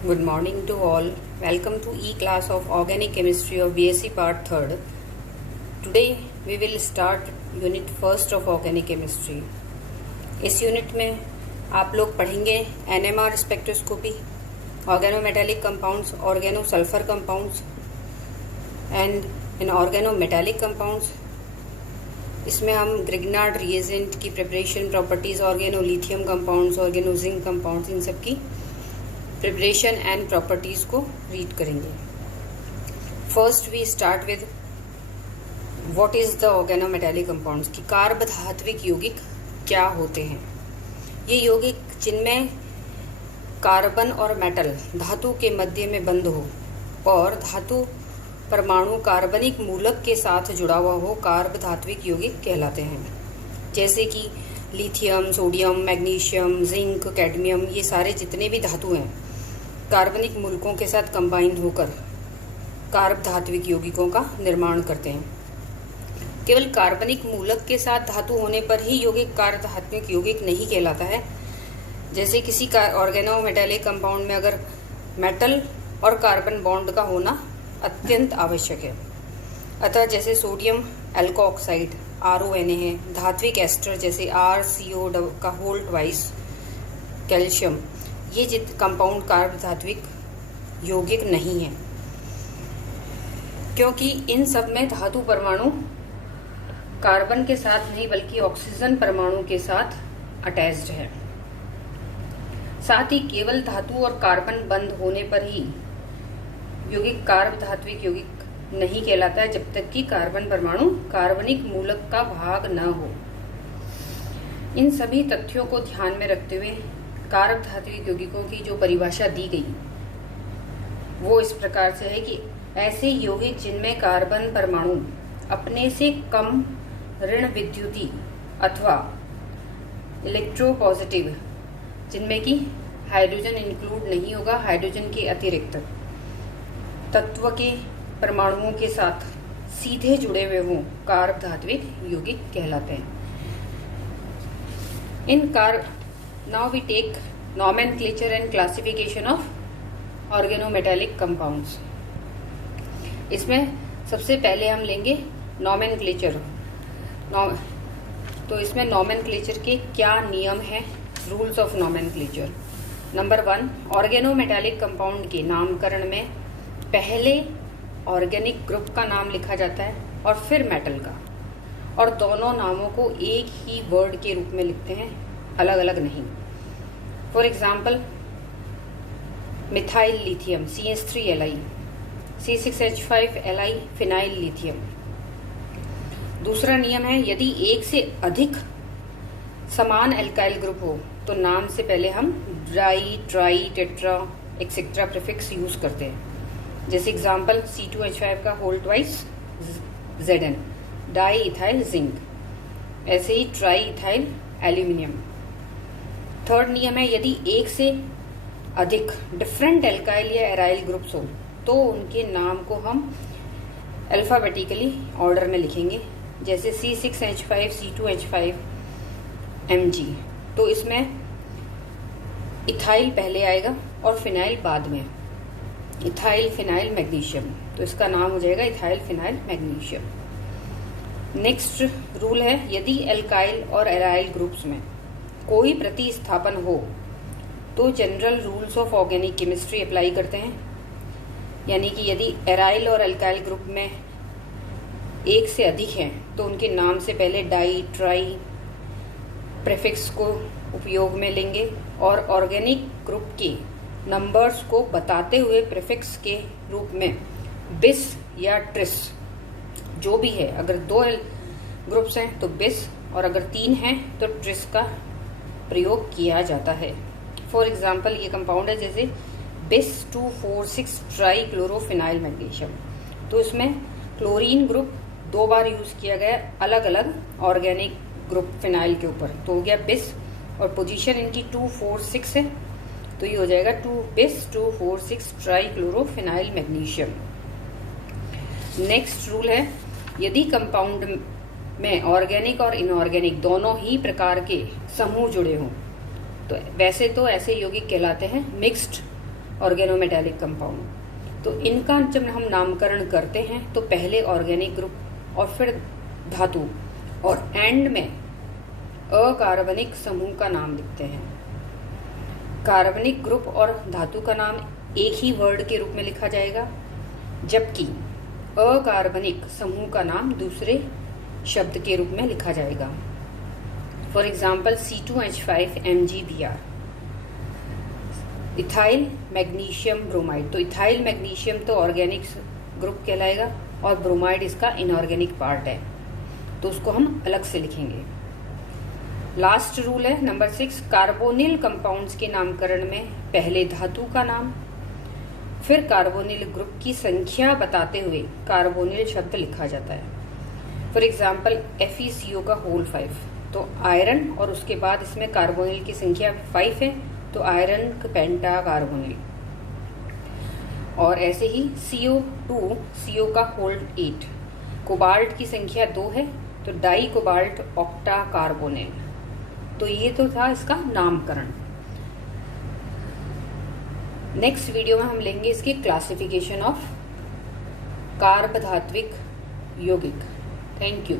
Good morning to all. Welcome to E-class of Organic Chemistry of BSc Part 3rd. Today we will start Unit 1st of Organic Chemistry. इस unit में आप लोग पढ़ेंगे NMR spectroscopy, organometallic compounds, organosulfur compounds and inorganometallic compounds. इसमें हम Grignard reagent की preparation, properties, organolithium compounds, organozinc compounds, इन सब की प्रिपरेशन एंड प्रॉपर्टीज़ को रीड करेंगे. First we start with what is the organometallic compounds, की कार्ब धात्विक यौगिक क्या होते हैं. ये यौगिक जिनमें कार्बन और मेटल धातु के मध्य में बंद हो और धातु परमाणु कार्बनिक मूलक के साथ जुड़ा हुआ हो, कार्ब धात्विक यौगिक कहलाते हैं. जैसे कि lithium, sodium, magnesium, zinc, cadmium, ये सारे जितने भी धातु हैं कार्बनिक मूलकों के साथ कंबाइन होकर कार्ब धात्विक यौगिकों का निर्माण करते हैं. केवल कार्बनिक मूलक के साथ धातु होने पर ही यौगिक कार्ब धात्विक यौगिक नहीं कहलाता है. जैसे किसी का ऑर्गेनोमेटालिक कंपाउंड में अगर मेटल और कार्बन बॉन्ड का होना अत्यंत आवश्यक है. अतः जैसे सोडियम एल्कोऑक्साइड RONA है, धात्विक एस्टर जैसे RCO का होल ट्वाइस, कैल्शियम, ये जित कंपाउंड कार्ब धात्विक यौगिक नहीं है, क्योंकि इन सब में धातु परमाणु कार्बन के साथ नहीं बल्कि ऑक्सीजन परमाणु के साथ अटैच्ड है. साथ ही केवल धातु और कार्बन बंद होने पर ही यौगिक कार्ब धात्विक यौगिक नहीं कहलाता है, जब तक कि कार्बन परमाणु कार्बनिक मूलक का भाग न हो. इन सभी तथ्यों को ध्यान में रखते हुए कार्ब धात्विक यौगिकों की जो परिभाषा दी गई वो इस प्रकार से है कि ऐसे यौगिक जिनमें कार्बन परमाणु अपने से कम ऋण विद्युती अथवा इलेक्ट्रोपॉजिटिव, जिनमें कि हाइड्रोजन इंक्लूड नहीं होगा, हाइड्रोजन के अतिरिक्त तत्व के परमाणुओं के साथ सीधे जुड़े हुए हों, कार्ब धात्विक यौगिक कहलाते हैं. In now we take nomenclature and classification of organometallic compounds. इसमें सबसे पहले हम लेंगे नॉमेनक्लेचर. तो इसमें नॉमेनक्लेचर के क्या नियम हैं, rules of nomenclature. Number 1, organometallic compound के नामकरण में पहले ऑर्गेनिक ग्रुप का नाम लिखा जाता है और फिर मेटल का, और दोनों नामों को एक ही वर्ड के रूप में लिखते हैं, अलग अलग नहीं. For example methyl lithium CH3Li, C6H5Li phenyl lithium. दूसरा नियम है, यदि एक से अधिक समान एल्काइल ग्रुप हो तो नाम से पहले हम di, tri, tetra etcetera prefix use करते हैं. जैसे एग्जाम्पल C2H5 का whole twice Zn, di ethyl zinc, ऐसे ही ट्राई इथाइल एल्यूमिनियम. थर्ड नियम है, यदि एक से अधिक डिफरेंट एल्काइल या एराइल ग्रुप्स हो तो उनके नाम को हम अल्फाबेटिकली ऑर्डर में लिखेंगे. जैसे C6H5 C2H5 Mg, तो इसमें इथाइल पहले आएगा और फिनाइल बाद में. इथाइल फिनाइल मैग्नीशियम, तो इसका नाम हो जाएगा ethyl phenyl magnesium. Next rule है, यदि एल्काइल और एराइल ग्रुप्स में कोई प्रतिस्थापन हो तो general rules of organic chemistry apply करते हैं. यानी कि यदि एराइल और एल्काइल ग्रुप में एक से अधिक हैं तो उनके नाम से पहले डाई, ट्राई प्रीफिक्स को उपयोग में लेंगे, और ऑर्गेनिक ग्रुप के नंबर्स को बताते हुए प्रीफिक्स के रूप में बिस या ट्रिस जो भी है. अगर 2 ग्रुप्स हैं तो बिस, और अगर 3 हैं तो ट्रिस का प्रयोग किया जाता है. फॉर एग्जाम्पल ये कंपाउंड है जैसे बिस 2,4,6 ट्राई क्लोरोफिनाइल मैग्नीशियम. तो इसमें क्लोरीन ग्रुप 2 बार यूज किया गया अलग अलग ऑर्गेनिक ग्रुप फिनाइल के ऊपर, तो हो गया बिस, और पोजीशन इनकी 2,4,6 है, तो ये हो जाएगा 2bis 2,4,6 try chlorophenyl magnesium. Next rule है, यदि कंपाउंड में ऑर्गेनिक और इनऑर्गेनिक दोनों ही प्रकार के समूह जुड़े हों तो वैसे तो ऐसे यौगिक कहलाते हैं मिक्स्ड ऑर्गेनोमेटेलिक कंपाउंड। तो इनका जब हम नामकरण करते हैं तो पहले ऑर्गेनिक ग्रुप और फिर धातु और एंड में अकार्बनिक समूह का नाम लिखते हैं। कार्बनिक ग्रुप और धातु का नाम एक ही वर्ड के रूप में लिखा जाएगा, जबकि अकार्बनिक समूह का नाम दूसरे शब्द के रूप में लिखा जाएगा। For example C2H5MgBr, ethyl magnesium bromide. तो इथाइल मैग्नीशियम तो ऑर्गेनिक ग्रुप कहलाएगा और ब्रोमाइड इसका इनऑर्गेनिक पार्ट है, तो उसको हम अलग से लिखेंगे। लास्ट रूल है नंबर 6, कार्बोनिल कंपाउंड्स के नामकरण में पहले धातु का नाम फिर कार्बोनिल ग्रुप की संख्या बताते हुए कार्बोनिल शब्द लिखा जाता है। फॉर एग्जाम्पल FeCO का होल 5, तो आयरन और उसके बाद इसमें कार्बोनिल की संख्या 5 है, तो आयरन पेंटा कार्बोनिल। और ऐसे ही CO2 का होल 8, कोबाल्ट की संख्या 2 है, तो डाई कोबाल्ट ऑक्टा कार्बोनिल। तो ये तो था इसका नामकरण। नेक्स्ट वीडियो में हम लेंगे इसकी क्लासिफिकेशन ऑफ कार्बधात्विक यौगिक। Thank you.